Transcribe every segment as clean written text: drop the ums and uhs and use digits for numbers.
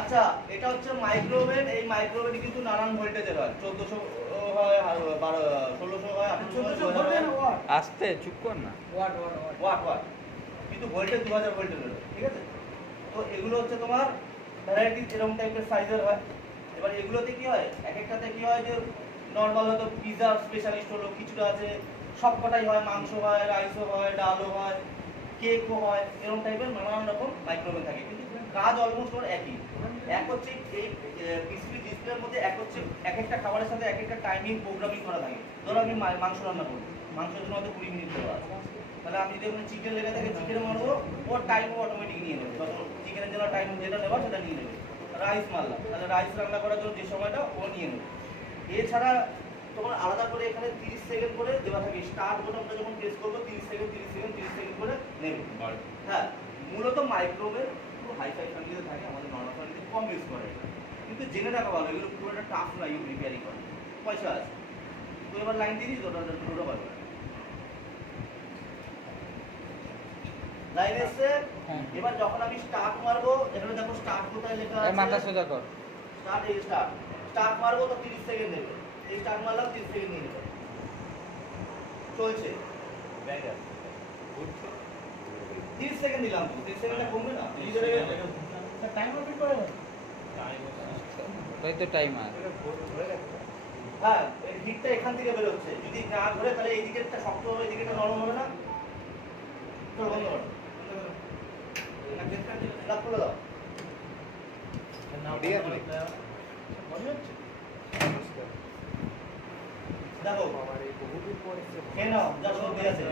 আচ্ছা, এটা হচ্ছে মাইক্রোওভেন। এই মাইক্রোওভেন কিন্তু নানান ভোল্টেজের হয়, 1400 হয়, 1600 হয়, 1800 হয়। আস্তে চুপ কর না। ওয়াট কিন্তু ভোল্টেজ 2000 ভোল্টের হলো, ঠিক আছে। তো এগুলো হচ্ছে তোমার ভ্যারাইটি এরকম টাইপের সাইজের হয়। এবার এগুলোতে কি হয়, এক একটাতে কি হয় যে নর্মাল হয়তো পিৎজা স্পেশালিস্ট হলো, কিছুটা আছে সবকটাই হয়, মাংস হয়, রাইসও হয়, ডালও হয়, কেকও হয়, এরকম টাইপের নানান রকম মাইক্রোওভেন থাকে, কিন্তু কাজ অলমোস্ট ওর একই। এক হচ্ছে এই পিসিবি ডিসপ্লের মধ্যে এক হচ্ছে এক একটা খাবারের সাথে এক একটা টাইমিং প্রোগ্রামিং করা থাকে। ধরো আমি মাংস রান্না করবো, মাংসের জন্য হয়তো 20 মিনিট দেওয়া আছে, তাহলে আমি যদি ওখানে চিকেন লেগে থাকে চিকেনে মারবো, ওর টাইমও অটোমেটিক নিয়ে নেবে, যত চিকেনের জন্য টাইম যেটা নেবার সেটা নিয়ে নেবে। রাইস মারলাম, তাহলে রাইস রান্না করার জন্য যে সময়টা ও নিয়ে নেবে। এছাড়া তোমার আলাদা করে এখানে 30 সেকেন্ড করে দেওয়া থাকে, স্টার্ট বোতামটা যখন প্রেস করবো 30 সেকেন্ড 30 সেকেন্ড 30 সেকেন্ড করে নেবে। হ্যাঁ, মূলত মাইক্রোওয়েভ পুরো হাইফাই ফ্যামিলিতে থাকে, আমাদের নর্মাল ফ্যামিলিতে কম ইউজ করে, কিন্তু জেনে রাখা ভালো, এগুলো পুরো একটা টাফ না ইউ রিপেয়ারিং করে, পয়সা আছে। তো এবার লাইন দিয়ে দিস, দুটো পারবে লাইন এসছে। এবার যখন আমি স্টার্ট মারবো, এখানে দেখো স্টার্ট কোথায় লেখা আছে, মাথা সোজা কর। স্টার্ট, এই স্টার্ট মারবো তো 30 সেকেন্ড নেবে, এই স্টার্ট মারলাম 30 সেকেন্ড নিয়ে নেবে, চলছে। 30 সেকেন্ড দিলাম তো, 30 সেকেন্ডটা কমবে না, টাইমার কি করে? তাই তো টাইমার। হ্যাঁ, এই হিটটা এখান থেকে বের হচ্ছে, যদি না ধরে তাহলে এই দিকেরটা শক্ত হবে, এই দিকেরটা নরম হবে না। চলো বন্ধ করো, না খুলে দাও। দেখো খেয়ে নাও, যা সর্দি আছে,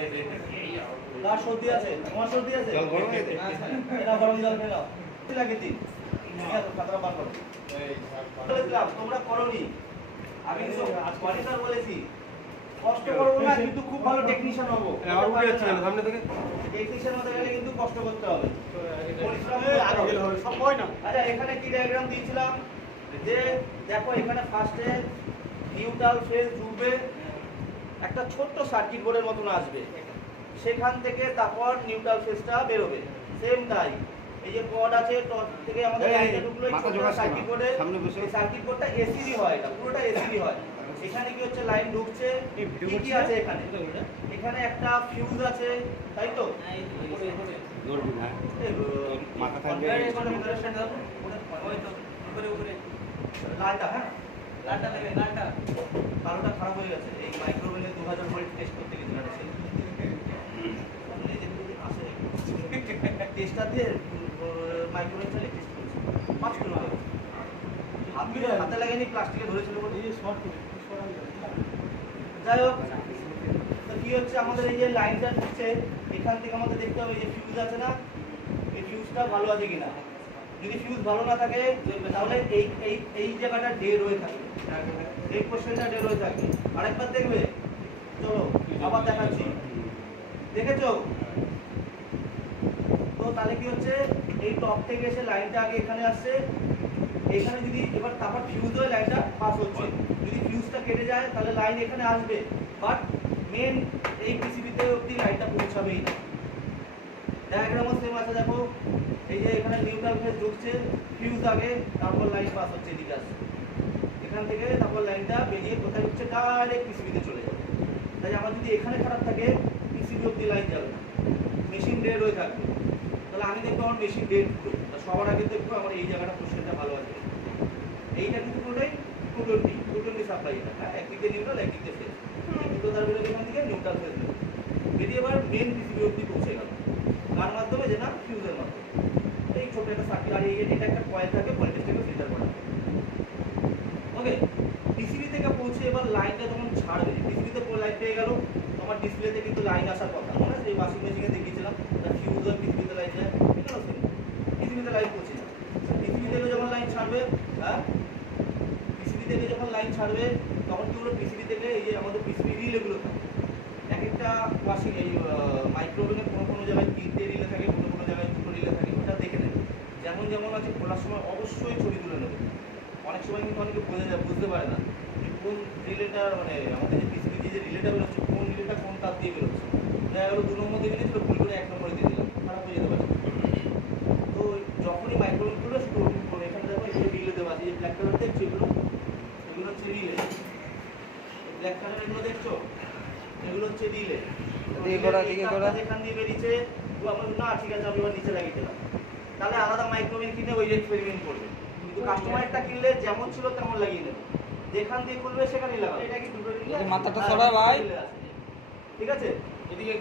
তার সর্দি আছে, তোমার সর্দি আছে, এটা গরম জল খেয়ে নাও। কি লাগে দিন খাতাটা বার করো। তোমরা করোনি, আমি অনেকবার বলেছি কষ্ট করবো না, কিন্তু খুব ভালো টেকনিশিয়ান হবো। টেকনিশিয়ান হতে গেলে কিন্তু কষ্ট করতে হবে, পরিশ্রম করতে হবে। আচ্ছা, এখানে কি ডায়াগ্রাম দিয়েছিলাম যে দেখো, এখানে ফার্স্টে নিউট্রাল ফেজ ঢুকবে, একটা ছোট্ট সার্কিট বোর্ডের মতন আসবে, সেখান থেকে তারপর নিউট্রাল ফেজটা বেরোবে। সেম তাই এই যে কর্ড আছে, টপ থেকে আমাদের লাইনে ঢুকলো সার্কিট বোর্ডে, এই সার্কিট বোর্ডটা এসিডি হয়, এটা পুরোটা এসিডি হয়। এখানে কি হচ্ছে, লাইন ঢুকছে, কি কি আছে এখানে, এখানে একটা ফিউজ আছে, তাই তো লালটা, হ্যাঁ কালোটা খারাপ হয়ে গেছে, এই মাইক্রোওভেনে 2000 ভোল্ট টেস্ট করতে গেছিল, এটা ছিল টেস্টার দিয়ে মাইক্রোওয়েভ চালিয়ে টেস্ট করেছে, 5 কিলো হাতে লাগেনি, প্লাস্টিকে ধরেছিল বলে। যাই হোক, তো কি হচ্ছে, আমাদের এই যে লাইনটা ঢুকছে, এখান থেকে আমাদের দেখতে হবে এই যে ফিউজ আছে না, এই ফিউজটা ভালো আছে কিনা। যদি ফিউজ ভালো না থাকে তাহলে এই এই এই জায়গাটা ডেড হয়ে থাকবে, এই পোর্শনটা ডেড হয়ে থাকবে। আরেকবার দেখবে, চলো আবার দেখাচ্ছি, দেখেছো তো। তাহলে কি হচ্ছে, এই টপ থেকে এসে লাইনটা আগে এখানে আসছে, এখানে যদি এবার তারপর ফিউজ হয়ে লাইনটা পাস হচ্ছে, যদি ফিউজটা কেটে যায় তাহলে লাইন এখানে আসবে, বাট মেন এই পিসিবিতে অবধি লাইনটা পৌঁছাবেই না। ডায়াগ্রামও সেম আছে, দেখো এই যে এখানে নিউট্রাল ফেজ ঢুকছে, ফিউজ আগে, তারপর লাইন পাস হচ্ছে, এদিকে আসছে, এখান থেকে তারপর লাইনটা বেরিয়ে কোথায় হচ্ছে, ডাইরেক্ট পিসিবিতে চলে যাবে। তাই আমার যদি এখানে খারাপ থাকে, পিসিবি অবধি লাইন যাবে না, মেশিন ডেড হয়ে থাকবে। তাহলে আমি দেখবো আমার মেশিন ডেড, সবার আগে দেখবো আমার এই জায়গাটা পোর্শনটা ভালো আছে। এইটা কিন্তু পুরোটাই 220 সাপ্লাই, এটা হ্যাঁ, একদিকে নিউট্রাল একদিকে ফেজ, দুটো তার বেরোবে এখান থেকে, নিউট্রাল ফেজ বেরিয়ে এবার মেন পিসিবি অবধি পৌঁছে গেল, কার মাধ্যমে, যে না ফিউজের মাধ্যমে। এই ছোট একটা সার্কিট, আর এটা একটা কয়েল থাকে, ভোল্টেজটাকে ফিল্টার করা। ওকে, পিসিবি থেকে পৌঁছে এবার লাইনটা যখন ছাড়বে, পিসিবিতে লাইন পেয়ে গেল, তোমার ডিসপ্লেতে কিন্তু লাইন আসার কথা, মনে আছে এই ওয়াশিং মেশিনে দেখিয়েছিলাম, ফিউজ হয় পিসিবিতে লাইন যায়, ঠিক আছে, পিসিবিতে লাইন পৌঁছে যায়। পিসিবি থেকে যখন লাইন ছাড়বে, হ্যাঁ পিসিবি থেকে যখন লাইন ছাড়বে, তখন কি হলো, পিসিবি থেকে এই যে আমাদের পিসিবি রিলেগুলো থাকে, এক একটা ওয়াশিং এই মাইক্রোওভেনে কোনো জায়গায় 3টে রিলে থাকে, কোনো জায়গায় 2টো রিলে থাকে, ওটা দেখে নেবে। যেমন যেমন আছে খোলার সময় অবশ্যই ছবি তুলে নেবে। অনেক সময় কিন্তু অনেকে বুঝতে পারে না যে কোন রিলেটা, মানে আমাদের যে পিসিবি যে রিলেটা বেরোচ্ছে, কোন রিলেটা কোন তার দিয়ে বেরোচ্ছে। দেখা গেলো 2 নম্বর দিয়ে বেরিয়েছিল, ভুল করে 1 নম্বরে দিয়ে দিলাম, খারাপ হয়ে যেতে পারে। তো যখনই এই যে ব্ল্যাক কালার দেখছো এগুলো হচ্ছে রিলে। ব্ল্যাক কালার এগুলো দেখছো এগুলো হচ্ছে রিলে। যেখান দিয়ে বেরিয়েছে ও আমার না ঠিক আছে আমি এবার নিচে লাগিয়ে দিলাম, তাহলে আলাদা মাইক্রোওয়েভ কিনে ওই এক্সপেরিমেন্ট করবে। কিন্তু কাস্টমারটা কিনলে যেমন ছিল তেমন লাগিয়ে নেবে, যেখান দিয়ে খুলবে সেখানেই লাগাবে। এটা কি দুটো রিলে? মাথাটা সরা ভাই, ঠিক আছে, এদিকে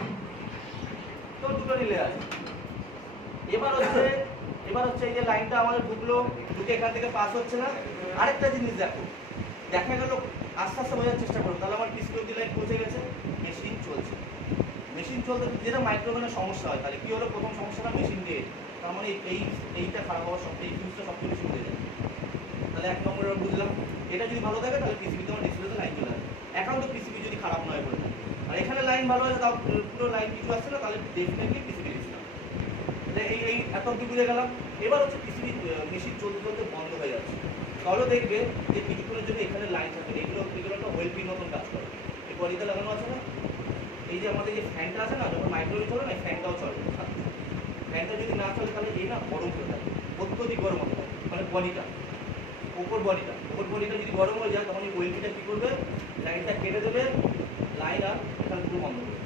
তো দুটো রিলে আছে। এবার হচ্ছে এই যে লাইনটা আমাদের ঢুকলো, ঢুকে এখান থেকে পাস হচ্ছে না। আরেকটা জিনিস দেখো, দেখা গেল আস্তে আস্তে বোঝার চেষ্টা করো, তাহলে আমার পিসি অব্দি লাইন পৌঁছে গেছে, মেশিন চলছে। মেশিন চলতে যেটা মাইক্রোওয়েভের সমস্যা হয়, তাহলে কি হলো প্রথম সমস্যাটা মেশিন দিয়ে, তার মানে এইটা খারাপ হওয়ার সব এই ফিউজটা সবচেয়ে বেশি হয়ে যায়। তাহলে এক নম্বরে বুঝলাম এটা যদি ভালো থাকে তাহলে পিসিবিতে আমার ডিসপ্লেতে লাইন চলে আসবে। এখন তো পিসিবি যদি খারাপ নয় বলে, আর এখানে লাইন ভালো হয় তাও পুরো লাইন কিছু আসছে না, তাহলে ডেফিনেটলি পিসিবি ডিসপ্লে। এই এত অব্দি বুঝে গেলাম। এবার হচ্ছে পিসিবি মেশিন চলতে চলতে বন্ধ হয়ে যাচ্ছে, তাহলে দেখবে যে কিছুক্ষণের জন্য এখানে লাইন থাকে, এগুলো একটা ওয়েল পিন মতন কাজ করে। এই বডিতে লাগানো আছে না, এই যে আমাদের যে ফ্যানটা আছে না, যখন মাইক্রোওয়েভ চলে না ফ্যানটাও চলে। ফ্যানটা যদি না চলে তাহলে এই না গরম হয়ে থাকে, অত্যধিক গরম হতে থাকে, মানে বডিটা উপর বডিটা যদি গরম হয়ে যায় তখন এই ওয়েলপিটা কী করবে, লাইনটা কেটে দেবে, লাইন আর এখানে পুরো বন্ধ করবে,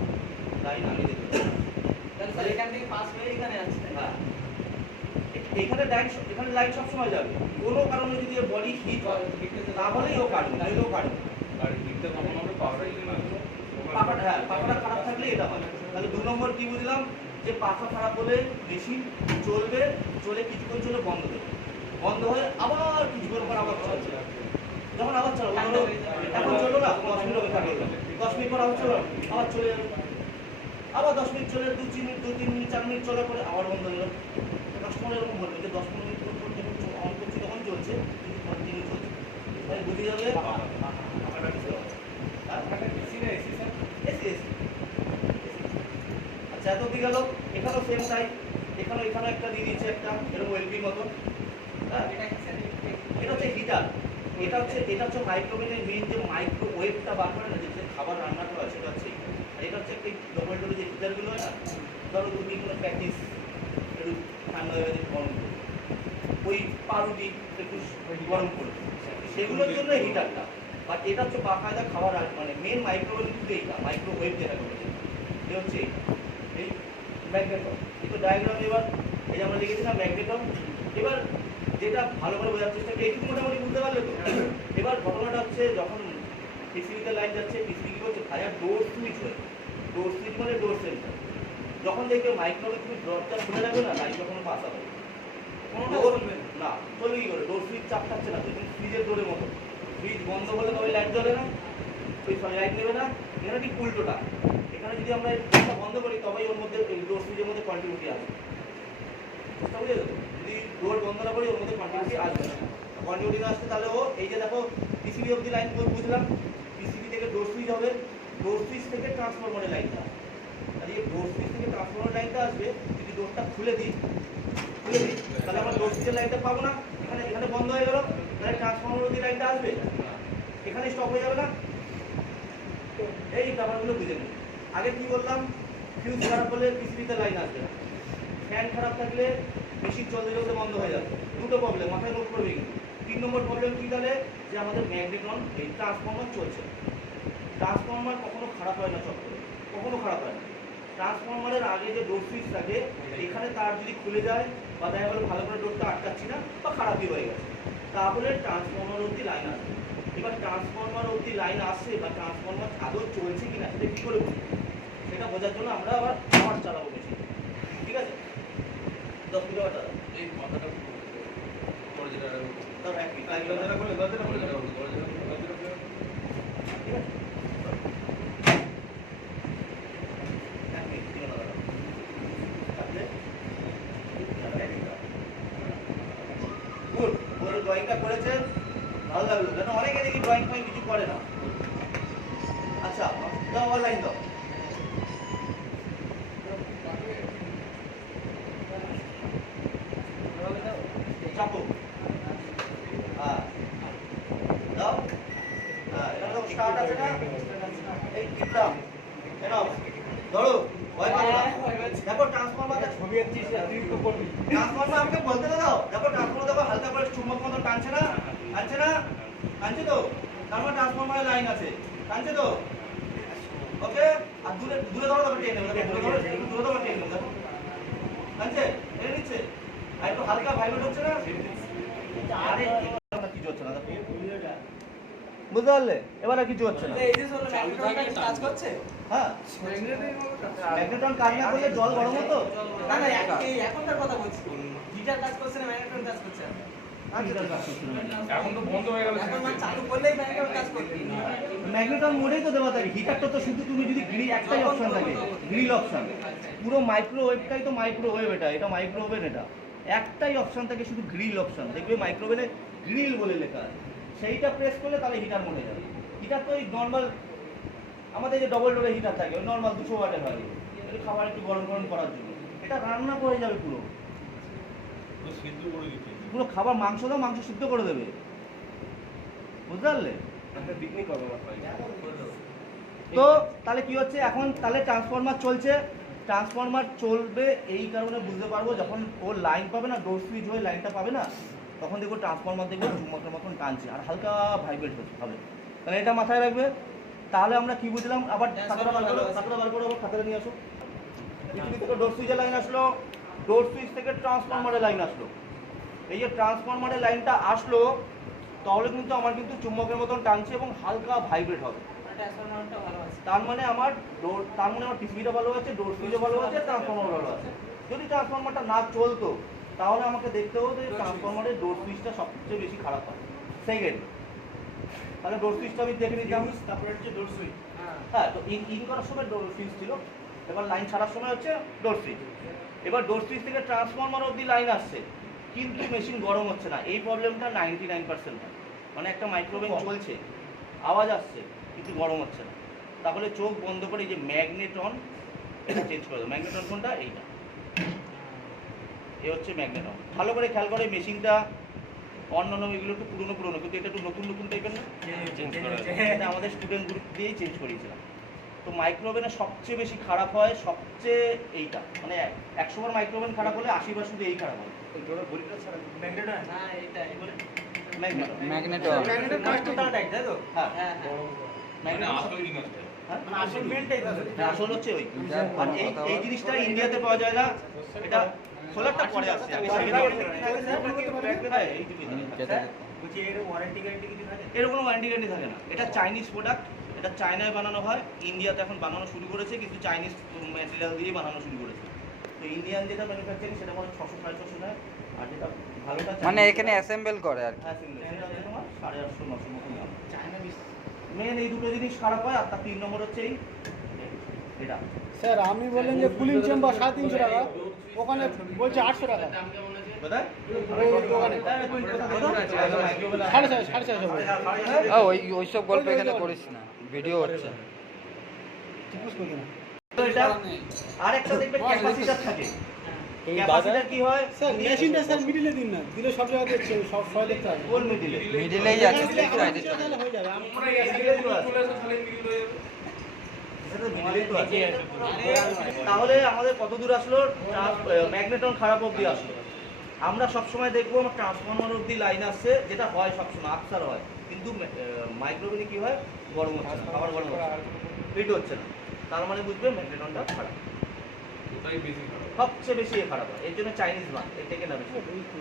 লাইন আনিয়ে দেবে। তাহলে এখান থেকে পাস হয়ে এখানে আসছে। হ্যাঁ, এখানে লাইট সবসময় যাবে। কোনো কারণে যদি বডি হিট হয় তাহলেই ও কাটবে, নাহলে ও কাটবে। পাখাটা খারাপ থাকলে এটা হয়। তাহলে 2 নম্বর কি বুঝলাম, যে পাখা খারাপ হলে মেশিন চলবে, চলে কিছুক্ষণ চলে বন্ধ দেবে, বন্ধ হয়ে আবার কিছুক্ষণ পর আবার চলছে। যখন আবার চলো এখন চলো না 10 মিনিট অপেক্ষা করলাম, 10 মিনিট পর আবার চলো, আবার চলে যাবে, আবার 10 মিনিট চলে 2-3 মিনিট 4 মিনিট চলার পরে আবার বন্ধ হয়ে গেল। কাস্টমার এরকম বলবে যে 10-15 মিনিট পর যখন অন করছি তখন চলছে, কিন্তু কন্টিনিউ চলছে, তাই বুঝে যাবে পাখাটা কিছু হবে। আচ্ছা এত অব্দি গেল। এখানেও সেম তাই, এখানেও একটা দিয়ে দিয়েছে একটা এরকম ওয়েলপিং মতো। হ্যাঁ, এটা হচ্ছে হিটার, এটা হচ্ছে মাইক্রোওয়েভের মেইন যে মাইক্রোওয়েভটা বার করে না, যেটা খাবার রান্না করা হয় সেটা হচ্ছে। আর এটা হচ্ছে একটা ডবল ডোরে যে হিটারগুলো হয় না, ধরো তুমি কোনো প্র্যাকটিস একটু ঠান্ডা হয়ে গেছে গরম করবে, ওই পাউরুটি একটু গরম করবে, সেগুলোর জন্য হিটারটা। বাট এটা হচ্ছে বাকায়দা খাবার মানে মেন মাইক্রোওয়েভ কিন্তু এইটা, মাইক্রোওয়েভ যেটা বলে এটা হচ্ছে এই ম্যাগনেটম। কিন্তু ডায়াগ্রাম এবার এই যে আমরা লিখেছিলাম ম্যাগনেটম। এবার যেটা ভালো করে বোঝার চেষ্টা করি, একটু মোটামুটি বুঝতে পারলে তো। এবার ঘটনাটা হচ্ছে যখন পিসিবিতে লাইন যাচ্ছে, পিসিবি কি করছে, ভাইয়া ডোর সুইচ হয়ে, ডোর সুইচ মানে ডোর সেন্সার। যখন দেখবে মাইক্রোওয়েভ তুমি ডোরটা খুলে রাখবে না, লাইন যখন পাস হবে কোনোটা চলবে না, চলবে কি করে, ডোর সুইচ চাপ থাকছে না, তুমি ফ্রিজের ডোরের মতো, ফ্রিজ বন্ধ করলে তবে লাইট জ্বলে না, ওই লাইট নেবে না। এখানে ঠিক উল্টোটা, এখানে যদি আমরা ডোরটা বন্ধ করি তবেই ওর মধ্যে ডোর সুইচের মধ্যে কন্টিনিউটি আসবে। বুঝতে বুঝে যেত, যদি ডোর বন্ধ না করি ওর মধ্যে কন্টিনিউটি আসবে না। কন্টিনিউটি না আসতে তাহলে ও এই যে দেখো পিসিবি অব্দি লাইন বুঝলাম, পিসিবি থেকে ডোর সুইচ হবে, ডোর সুইচ থেকে ট্রান্সফরমারের লাইনটা, আর এই ডোর সুইচ থেকে ট্রান্সফরমার লাইনটা আসবে। যদি ডোরটা খুলে দিই তাহলে আমরা ডোর সুইচের লাইনটা পাবো না, এখানে বন্ধ হয়ে গেল, তাহলে ট্রান্সফরমার অব্দি লাইনটা আসবে, এখানে স্টপ হয়ে যাবে না। এই ব্যাপারগুলো বুঝে নিন। আগে কি বললাম, ফিউজ খারাপ হলে পিসিবিতে লাইন আসবে না, ফ্যান খারাপ থাকলে মেশিন চলতে চলতে বন্ধ হয়ে যাবে। দুটো প্রবলেম মাথায় নোট করবে। 3 নম্বর প্রবলেম কি তাহলে, যে আমাদের ম্যাগনেটন এই ট্রান্সফরমার চলছে। ট্রান্সফরমার কখনো খারাপ হয় না, চট করে কখনো খারাপ হয় না। ট্রান্সফরমারের আগে যে ডোর সুইচ থাকে, এখানে তার যদি খুলে যায় বা দেখা গেলো ভালো করে ডোরটা আটকাচ্ছি না বা খারাপই হয়ে গেছে, তাহলে ট্রান্সফরমার অব্দি লাইন আসবে। এবার ট্রান্সফরমার অব্দি লাইন আসছে বা ট্রান্সফরমার আদৌ চলছে কিনা সেটা কী করে বুঝবো, সেটা বোঝার জন্য আমরা আবার পাওয়ার চালাবো মেশিন। ঠিক আছে, 10 কিলোওয়াট এই মাথাটা ড্রয়িংটা করেছেন ভালো লাগলো, কেন অনেকে দেখি ড্রয়িং কিছু করে না। আচ্ছা দাও অনলাইন দাও, চাপো, হ্যাঁ দাও, হ্যাঁ এটা তো স্টার্ট আছে না, এই টিপলাম, কেন ধরো ভয় পাবো না। দেখো ট্রান্সফরমার ছবি তুই তো করবি, ট্রান্সফরমার আমাকে বলতে দাও, দেখো ট্রান্সফরমার দেখো হালকা করে চুম্বক মতো টানছে না, টানছে না? টানছে তো? তার মানে ট্রান্সফরমারে লাইন আছে। টানছে তো? ওকে? আর দূরে দূরে ধরো তবে টেনে নেবে। দূরে ধরো, একটু দূরে ধরো টেনে নেবে। দেখো। টানছে? টেনে নিচ্ছে? আর একটু হালকা ভাইব্রেট হচ্ছে না? আরে এটা কিছু হচ্ছে না। দেখো। বুঝতে পারলে? এবার আর কিছু হচ্ছে না। এই যে হলো ম্যাগনেটনটা কি কাজ করছে? হ্যাঁ। ম্যাগনেটন কাজ না করলে জল গরম হতো? না না এই এখনকার কথা বলছি। হিটার কাজ করছে না ম্যাগনেটন কাজ করছে? এখন তো বন্ধ হয়ে গেল। এখন মানে চালু করলেই ম্যাগনেটন কাজ করবে। ম্যাগনেটন মোডেই তো দেওয়া থাকে। হিটারটা তো শুধু তুমি যদি গ্রিল একটাই অপশন থাকে, গ্রিল অপশন। পুরো মাইক্রোওয়েভটাই তো মাইক্রোওয়েভ, এটা মাইক্রোওভেন, এটা একটাই অপশন থাকে, শুধু গ্রিল অপশন। দেখবে মাইক্রোওভেনে গ্রিল বলে লেখা আছে, সেইটা প্রেস করলে তাহলে হিটার মোডে যাবে। হিটার তো ওই নর্মাল আমাদের যে ডবল ডোরের হিটার থাকে, ওই নর্মাল 200 ওয়াটের হয়, একটু খাবার একটু গরম গরম করার জন্য। এটা রান্না করে যাবে পুরো সিদ্ধ করে দিচ্ছে। পুরো খাবার, মাংস দাও, মাংস সিদ্ধ করে দেবে। বুঝতে পারলে? একটা পিকনিক হবে তো তাহলে কি হচ্ছে এখন? তাহলে ট্রান্সফরমার চলছে, ট্রান্সফরমার চলবে এই কারণে বুঝতে পারবো যখন ও লাইন পাবে না, ডোর সুইচ হয়ে লাইনটা পাবে না, তখন দেখবো ট্রান্সফরমার দেখবো চুম্বকের মতন টানছে আর হালকা ভাইব্রেট হবে। তাহলে এটা মাথায় রাখবে। তাহলে আমরা কি বুঝলাম? আবার খাতাটা বার করো, খাতাটা বার করো, আবার খাতাটা নিয়ে আসো। পৃথিবী থেকে ডোর সুইচের লাইন আসলো, ডোর সুইচ থেকে ট্রান্সফরমারের লাইন আসলো। এই যে ট্রান্সফরমারের লাইনটা আসলো, তাহলে কিন্তু আমার কিন্তু চুম্বকের মতন টানছে এবং হালকা ভাইব্রেট হবে। ট্রান্সফরমারটা ভালো আছে। তার মানে আমার পৃথিবীটা ভালো আছে, ডোর সুইচও ভালো আছে, ট্রান্সফরমার ভালো আছে। যদি ট্রান্সফরমারটা না চলতো তাহলে আমাকে দেখতে হতো যে ট্রান্সফরমারের ডোর সুইচটা সবচেয়ে বেশি খারাপ হয়, সেকেন্ড। তাহলে ডোর সুইচটা আমি দেখে নিতাম, তারপরে হচ্ছে ডোর সুইচ। হ্যাঁ, তো ইন করার সময় ডোর সুইচ ছিল, এবার লাইন ছাড়ার সময় হচ্ছে ডোর সুইচ। এবার ডোর সুইচ থেকে ট্রান্সফরমার অবধি লাইন আসছে, কিন্তু মেশিন গরম হচ্ছে না। এই প্রবলেমটা 99% হয়। মানে একটা মাইক্রোওয়েভ চলছে, আওয়াজ আসছে, কিন্তু গরম হচ্ছে না। তাহলে চোখ বন্ধ করে এই যে ম্যাগনেটন, এটা চেঞ্জ করে দেবো। ম্যাগনেটন কোনটা? এইটা, এ হচ্ছে ম্যাগনেটন। ভালো করে খেয়াল করে, মেশিনটা অন্যান্য এগুলো একটু পুরনো, কিন্তু এটা একটু নতুন টাইপের না? এটা আমাদের স্টুডেন্ট গ্রুপ দিয়েই চেঞ্জ করিয়েছিলাম। তো মাইক্রোওভেনে সবচেয়ে বেশি খারাপ হয় সবচেয়ে এইটা, মানে 100 বার মাইক্রোওভেন খারাপ হলে 80 বার শুধু এই খারাপ হয়। ম্যাগনেটন? না এটা এবারে ম্যাগনেটন ম্যাগনেটন কাজটা টাইট তাই তো? হ্যাঁ, হ্যাঁ হ্যাঁ। মানে আসল জিনিসটা। হ্যাঁ? মানে আসল মেনটাই তো। হ্যাঁ, আসল হচ্ছে ওই। আর এই জিনিসটা ইন্ডিয়াতে পাওয়া যায় না। এটা সোলারটা পরে আসছে, আগে হ্যাঁ, এইটুকুই থাকে। বলছি এর ওয়ারেন্টি গ্যারান্টি কিছু থাকে? এর কোনো ওয়ারেন্টি গ্যারান্টি থাকে না। এটা চাইনিজ প্রোডাক্ট, এটা চায়নায় বানানো হয়, ইন্ডিয়াতে এখন বানানো শুরু করেছে, কিন্তু চাইনিজ ম্যাটেরিয়াল দিয়েই বানানো শুরু করেছে। তো ইন্ডিয়ান যেটা ম্যানুফ্যাকচারিং সেটা মানে 600-650 নেয়, আর যেটা ভালোটা মানে এখানে অ্যাসেম্বল করে আর কি। হ্যাঁ, সিঙ্গেল সেটা হচ্ছে তোমার 850-900 মতো দাম। চায়না বিশ। মেন এই দুটো জিনিস খারাপ হয়, আর তার 3 নম্বর হচ্ছে এটা। স্যার আপনি বললেন যে কুলিং চেম্বার 350 টাকা, ওখানে বলছে 800 টাকা। কোথায়? ওই দোকানে সাড়ে চারশো বলে। ওইসব গল্প এখানে করিস না, ভিডিও হচ্ছে। টিপুস করি না তো এটা আরেকটা দেখবে ক্যাপাসিটর থাকে। ক্যাপাসিটর কি হয়? স্যার মেশিনটা স্যার মিডিলে দিন না, দিলে সব জায়গায় দেখছে, সব সবাই দেখতে হবে। কোন মিডিলে? মিডিলেই যাচ্ছে। তাহলে হয়ে যাবে। তোমরা এদিকে চলে আসো, তাহলে মিডিল হয়ে যাবে। সেটা মিডিলেই তো আছে। তাহলে আমাদের কত দূর আসলো? ম্যাগনেটন খারাপ অবধি আসলো। আমরা সবসময় দেখবো আমার ট্রান্সফরমার অবধি লাইন আসছে, যেটা হয় সবসময়, আকসার হয়। কিন্তু মাইক্রোওয়েভে কি হয়? গরম হচ্ছে না, খাবার গরম হচ্ছে না, হিট হচ্ছে না। তার মানে বুঝবে ম্যাগনেটনটা খারাপ, ওটাই বেশি খারাপ। সবচেয়ে বেশি এ খারাপ হয়। এর জন্য চাইনিজ মান, এর থেকে না বেশি।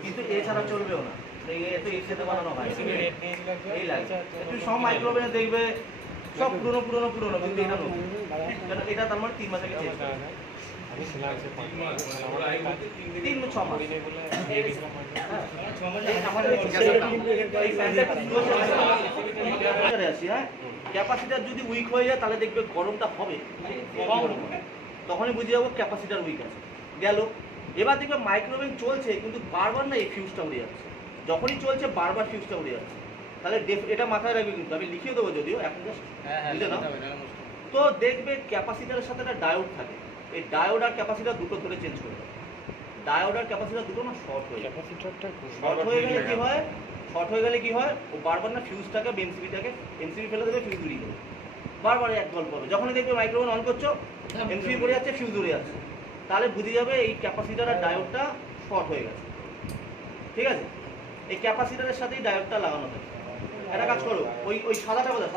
কিন্তু এছাড়া চলবেও না, এতে এর বানানো হয় এই লাইন। তুমি সব মাইক্রোওয়েভে দেখবে সব পুরনো, কিন্তু এটা নতুন। কেন? এটা তার মানে 3 মাস আগে চেঞ্জ করে। 3-6 মাস। ক্যাপাসিটার যদি উইক হয়ে যায় তাহলে দেখবে গরমটা হবে, তখনই বুঝে যাবো ক্যাপাসিটার উইক আছে। গেল। এবার দেখবে মাইক্রোওয়েভ চলছে কিন্তু বারবার না এই ফিউজটা উড়ে যাচ্ছে, যখনই চলছে বারবার ফিউজটা উড়ে যাচ্ছে। তাহলে এটা মাথায় রাখবে, কিন্তু আমি লিখিয়ে দেবো যদিও এখন বুঝে নাও। তো দেখবে ক্যাপাসিটারের সাথে একটা ডায়োড থাকে, এই ডায়োড আর ক্যাপাসিটার দুটো ধরে চেঞ্জ করে দেবে। ডায়োড আর ক্যাপাসিটার দুটো না শর্ট হয়ে যায়। শর্ট হয়ে গেলে কি হয়? শর্ট হয়ে গেলে কি হয়? ও বারবার না ফিউজটাকে, এমসিবি ফেলে দেবে, ফিউজ উড়িয়ে দেবে, বারবার এক গল্প হবে। যখনই দেখবে মাইক্রোওয়েভ অন করছো, এমসিবি পড়ে যাচ্ছে, ফিউজ উড়ে যাচ্ছে, তাহলে বুঝে যাবে এই ক্যাপাসিটার আর ডায়োডটা শর্ট হয়ে গেছে। ঠিক আছে? এই ক্যাপাসিটরের সাথেই ডায়োডটা লাগানো থাকে। একটা কাজ করো, ওই সাদাটা কোথায়?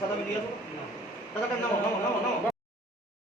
সাদাটা নিয়ে আসো। সাদাটা নামাও।